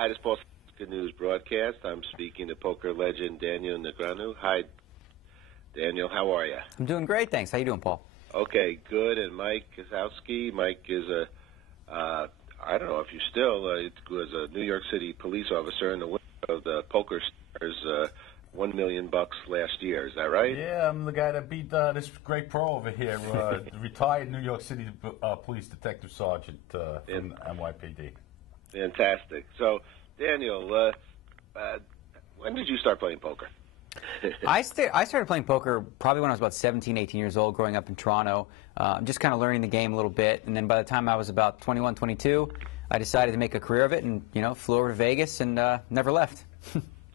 Hi, this is Paul. Good News broadcast. I'm speaking to poker legend Daniel Negreanu. Hi, Daniel. How are you? I'm doing great, thanks. How you doing, Paul? Okay, good. And Mike Kosowski. Mike is I don't know if you still, was a New York City police officer and the winner of the Poker Stars $1 million last year. Is that right? Yeah, I'm the guy that beat this great pro over here, retired New York City police detective sergeant from NYPD. Fantastic. So, Daniel, when did you start playing poker? I started playing poker probably when I was about 17, 18 years old, growing up in Toronto, just kind of learning the game a little bit. And then by the time I was about 21, 22, I decided to make a career of it and, flew over to Vegas and never left.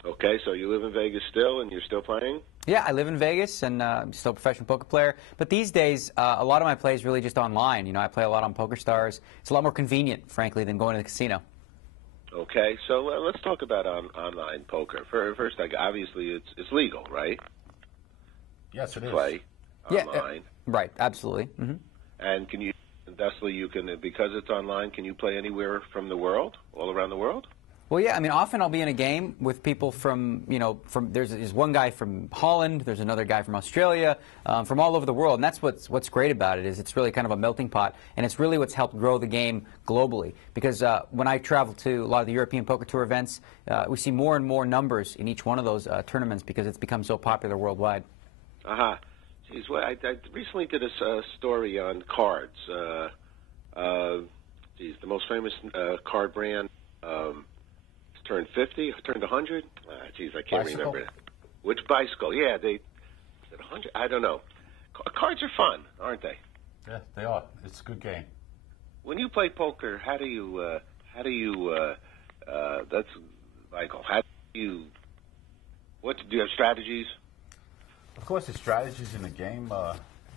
Okay, so you live in Vegas still and you're still playing? Yeah, I live in Vegas and I'm still a professional poker player. But these days, a lot of my play is really just online. I play a lot on Poker Stars. It's a lot more convenient, frankly, than going to the casino. Okay, so let's talk about online poker. First, obviously, it's legal, right? Yes, it is. Play online. Yeah, right, absolutely. Mm-hmm. And thusly, you can, because it's online, can you play anywhere from the world, all around the world? Well, yeah, often I'll be in a game with people from, there's one guy from Holland, there's another guy from Australia, from all over the world, and that's what's great about it, is it's really kind of a melting pot, and it's really what's helped grow the game globally, because when I travel to a lot of the European Poker Tour events, we see more and more numbers in each one of those tournaments because it's become so popular worldwide. Uh-huh. Geez, well, I recently did a story on cards. The most famous card brand, turned 50, turned 100. Geez, I can't remember. Which bicycle? Yeah, is it 100? I don't know. Cards are fun, aren't they? Yeah, they are. It's a good game. When you play poker, that's Michael. Do you have strategies? Of course, there's strategies in the game.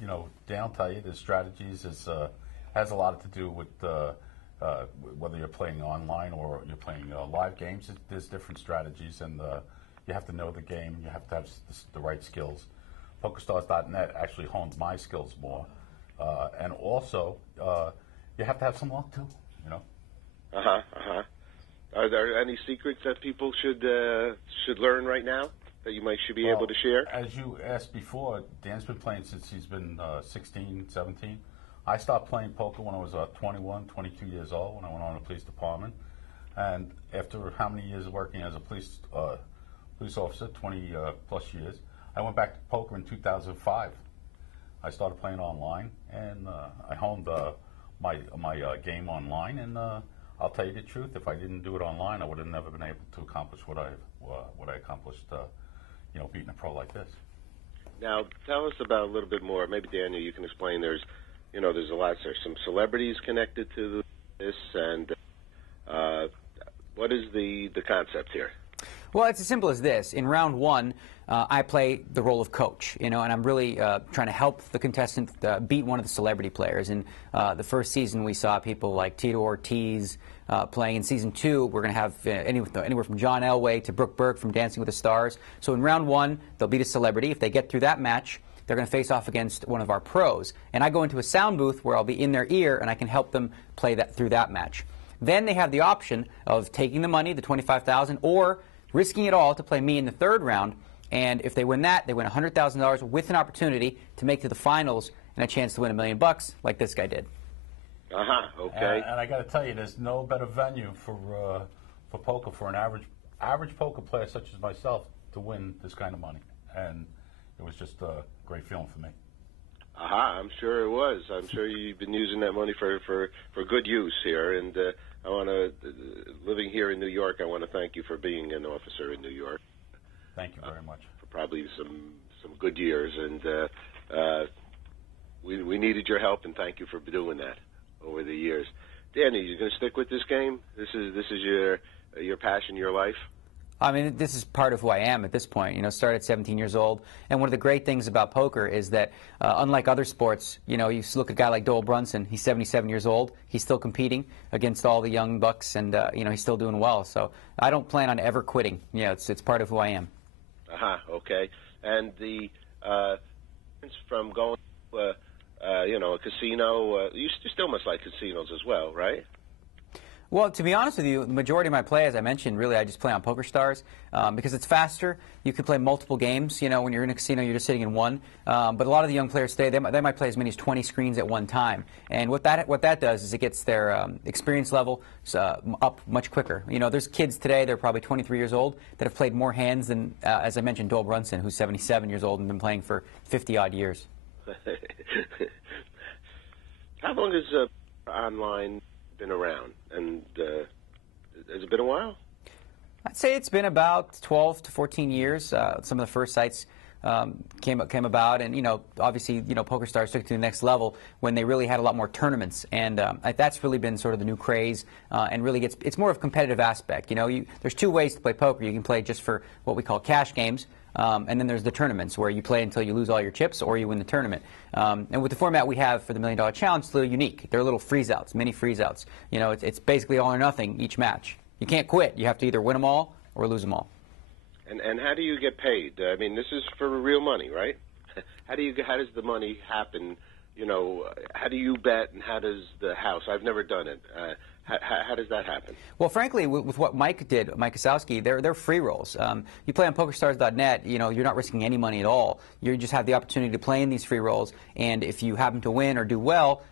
Dan will tell you there's strategies. Has a lot to do with whether you're playing online or you're playing live games. There's different strategies, and you have to know the game. You have to have the right skills. PokerStars.net actually hones my skills more, and also you have to have some luck too. Are there any secrets that people should learn right now that you should be able to share? As you asked before, Dan's been playing since he's been 16, 17. I stopped playing poker when I was 21, 22 years old, when I went on the police department. And after how many years of working as a police officer, 20 plus years, I went back to poker in 2005. I started playing online, and I honed my game online. And I'll tell you the truth, if I didn't do it online, I would have never been able to accomplish what I accomplished, beating a pro like this. Now, tell us about a little bit more. Maybe, Daniel, you can explain. There's some celebrities connected to this, and what is the concept here? Well, it's as simple as this. In round one, I play the role of coach, and I'm really trying to help the contestant beat one of the celebrity players. In the first season, we saw people like Tito Ortiz playing. In season 2, we're going to have anywhere from John Elway to Brooke Burke from Dancing with the Stars. So in round one, they'll beat a celebrity. If they get through that match, they're going to face off against one of our pros. And I go into a sound booth where I'll be in their ear, and I can help them play through that match. Then they have the option of taking the money, the $25,000, or risking it all to play me in the third round. And if they win that, they win $100,000 with an opportunity to make to the finals and a chance to win $1 million, like this guy did. Okay. And I got to tell you, there's no better venue for poker for an average poker player such as myself to win this kind of money. And it was just a great feeling for me. I'm sure it was. I'm sure you've been using that money for good use here. And living here in New York, I want to thank you for being an officer in New York. Thank you very much. For probably some good years. And we needed your help, and thank you for doing that over the years. Danny, you going to stick with this game? This is your passion, your life? This is part of who I am at this point. Started at 17 years old. And one of the great things about poker is that, unlike other sports, you look at a guy like Doyle Brunson. He's 77 years old. He's still competing against all the young bucks, and, he's still doing well. So I don't plan on ever quitting. It's part of who I am. Okay. And the from going to, a casino, you still must like casinos as well, right? Well, to be honest with you, the majority of my play, as I mentioned, really I just play on PokerStars because it's faster. You can play multiple games. You know, when you're in a casino, you're just sitting in one. But a lot of the young players today, they might play as many as 20 screens at one time. And what that does is it gets their experience level up much quicker. You know, there's kids today, they're probably 23 years old, that have played more hands than, as I mentioned, Dole Brunson, who's 77 years old and been playing for 50-odd years. How long has online been around, and has it been a while? I'd say it's been about 12 to 14 years. Some of the first sites came about, and obviously, PokerStars took it to the next level when they really had a lot more tournaments, and that's really been sort of the new craze, and really it's more of a competitive aspect. There's two ways to play poker. You can play just for what we call cash games. And then there's the tournaments where you play until you lose all your chips or you win the tournament. And with the format we have for the $1 Million Challenge, it's a little unique. They're little freeze-outs, mini freeze-outs. It's basically all or nothing each match. You can't quit. You have to either win them all or lose them all. And how do you get paid? I mean, this is for real money, right? How does the money happen? How do you bet, and how does the house? I've never done it. How does that happen? Well, frankly, with what Mike did, Mike Kosowski, they're free rolls. You play on PokerStars.net, you're not risking any money at all. You just have the opportunity to play in these free rolls, and if you happen to win or do well,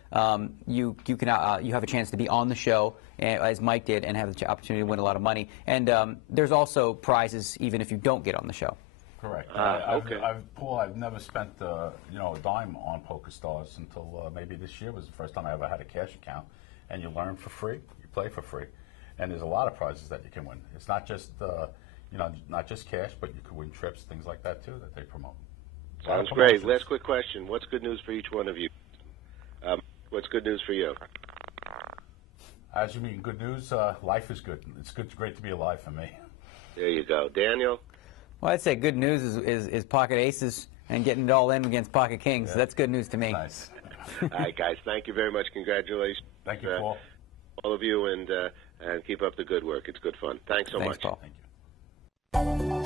you have a chance to be on the show, as Mike did, and have the opportunity to win a lot of money. And there's also prizes even if you don't get on the show. Correct. Okay. Paul, I've never spent a dime on PokerStars until maybe this year was the first time I ever had a cash account. And you learn for free, you play for free, and there's a lot of prizes that you can win. It's not just not just cash, but you can win trips, things like that too, that they promote. Sounds great. Last quick question: what's good news for each one of you? What's good news for you? As you mean good news, life is good. It's great to be alive for me. There you go, Daniel. Well, I'd say good news is pocket aces and getting it all in against pocket kings. Yeah. So that's good news to me. Nice. All right, guys. Thank you very much. Congratulations. Thank you, Paul. All of you, and keep up the good work. It's good fun. Thanks so much. Paul. Thank you.